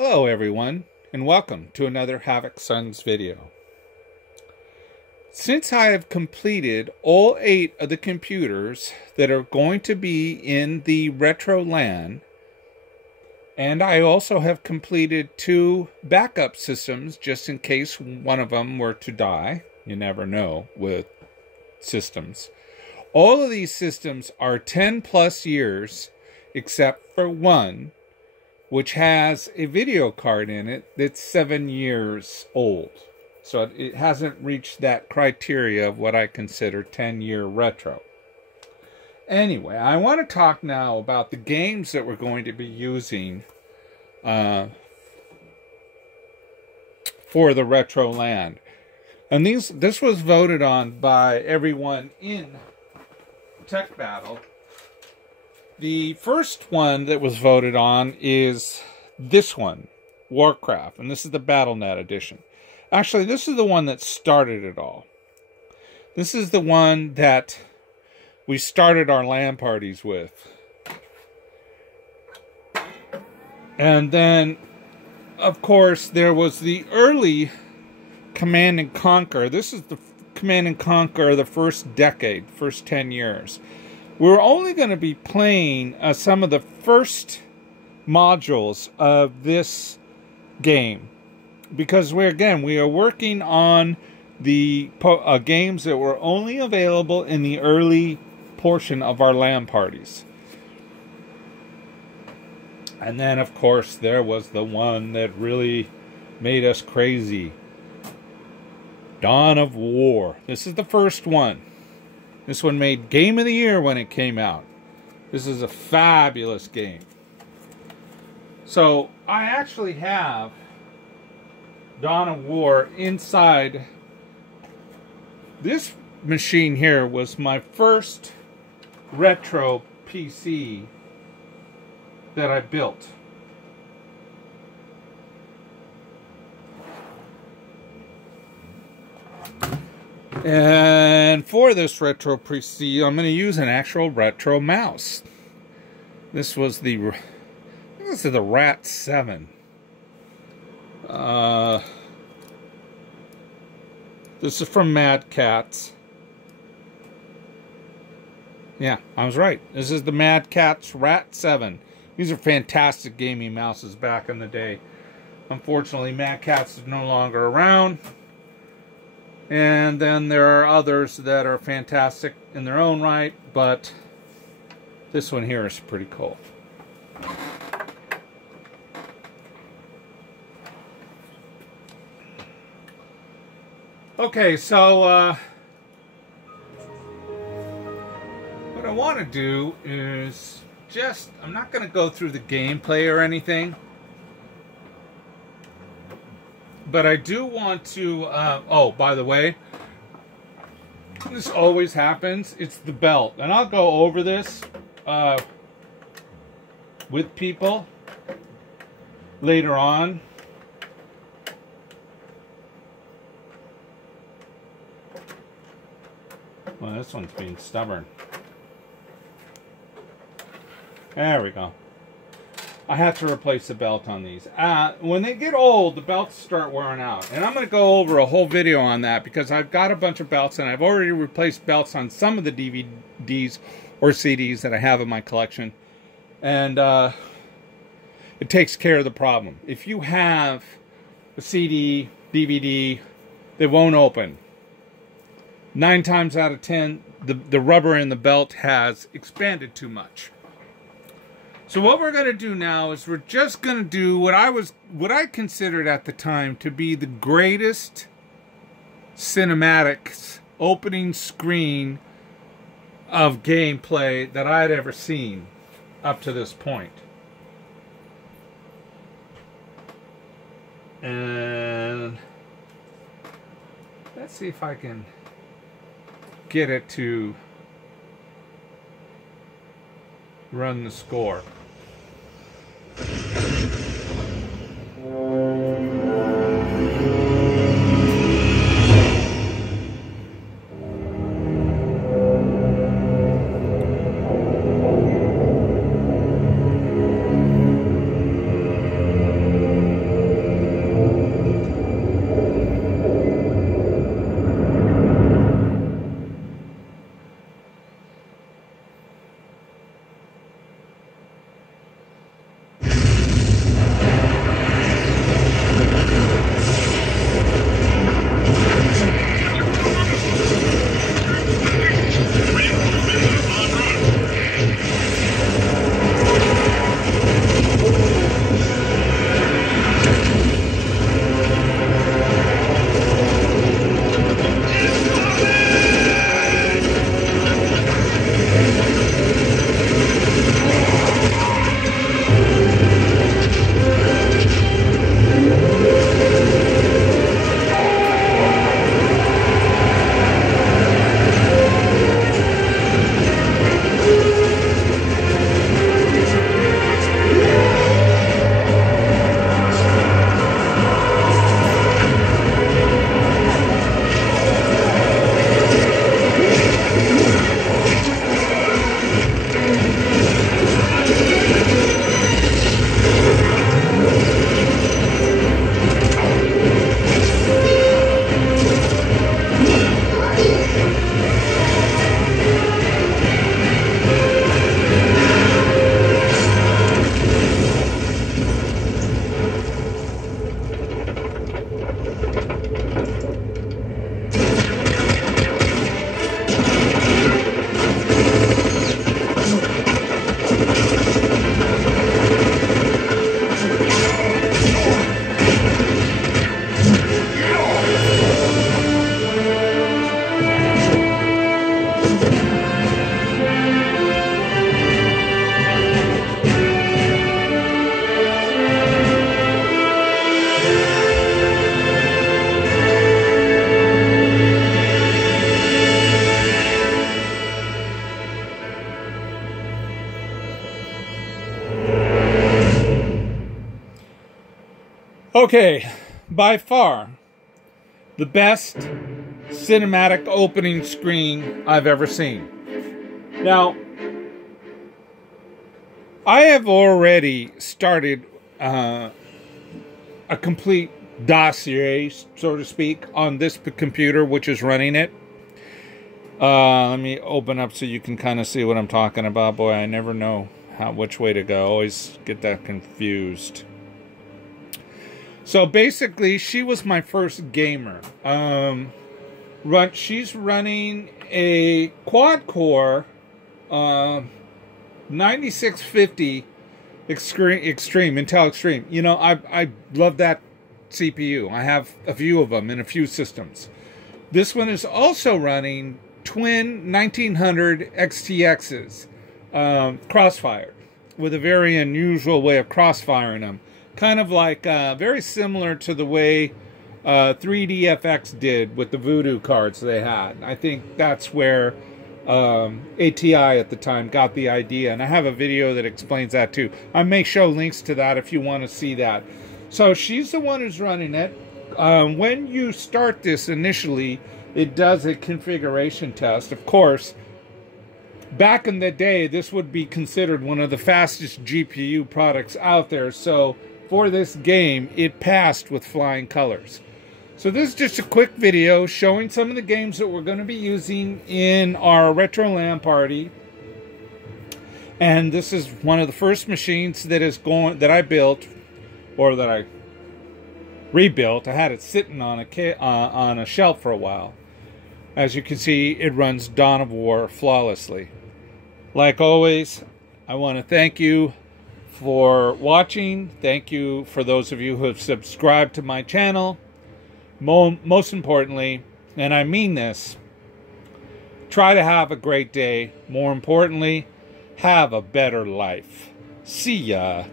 Hello everyone, and welcome to another Havoc Sons video. Since I have completed all 8 of the computers that are going to be in the Retro LAN, and I also have completed 2 backup systems just in case one of them were to die, you never know with systems. All of these systems are 10 plus years except for one, which has a video card in it that's 7 years old. So it hasn't reached that criteria of what I consider 10-year retro. Anyway, I want to talk now about the games that we're going to be using for the Retro LAN. And this was voted on by everyone in Tech Battle. The first one that was voted on is this one, Warcraft, and this is the BattleNet edition. Actually, this is the one that started it all. This is the one that we started our LAN parties with. And then, of course, there was the early Command and Conquer. This is the Command and Conquer of the first decade, first 10 years. We're only going to be playing some of the first modules of this game because we are working on the games that were only available in the early portion of our LAN parties. And then, of course, there was the one that really made us crazy. Dawn of War. This is the first one. This one made Game of the Year when it came out. This is a fabulous game. So, I actually have Dawn of War inside. This machine here was my first retro PC that I built. And for this retro PC, I'm going to use an actual retro mouse. This is the Rat 7. This is from Mad Catz. Yeah, I was right. This is the Mad Catz Rat 7. These are fantastic gaming mouses back in the day. Unfortunately, Mad Catz is no longer around. And then there are others that are fantastic in their own right, but this one here is pretty cool. Okay, so what I want to do is I'm not going to go through the gameplay or anything. But I do want to, oh, by the way, this always happens, it's the belt. And I'll go over this with people later on. Well, this one's being stubborn. There we go. I have to replace the belt on these. When they get old, the belts start wearing out. And I'm going to go over a whole video on that because I've got a bunch of belts and I've already replaced belts on some of the DVDs or CDs that I have in my collection. And it takes care of the problem. If you have a CD, DVD, they won't open. 9 times out of 10, the rubber in the belt has expanded too much. So what we're going to do now is we're just going to do what I considered at the time to be the greatest cinematics opening screen of gameplay that I had ever seen up to this point. And let's see if I can get it to run the score. Okay, by far, the best cinematic opening screen I've ever seen. Now, I have already started a complete dossier, so to speak, on this computer, which is running it. Let me open up so you can kind of see what I'm talking about. Boy, I never know which way to go. I always get that confused. So basically, she was my first gamer. She's running a quad-core 9650 Extreme, Intel Extreme. You know, I love that CPU. I have a few of them in a few systems. This one is also running twin 1900 XTXs, crossfire, with a very unusual way of crossfiring them. Kind of like, very similar to the way 3DFX did with the Voodoo cards they had. I think that's where ATI at the time got the idea. And I have a video that explains that too. I may show links to that if you want to see that. So she's the one who's running it. When you start this initially, it does a configuration test. Of course, back in the day, this would be considered one of the fastest GPU products out there. So for this game, it passed with flying colors. So this is just a quick video showing some of the games that we're going to be using in our Retro LAN party. And this is one of the first machines that I built, or that I rebuilt. I had it sitting on a shelf for a while. As you can see, it runs Dawn of War flawlessly. Like always, I want to thank you for watching. Thank you for those of you who have subscribed to my channel. Most importantly, and I mean this, try to have a great day. More importantly, have a better life. See ya.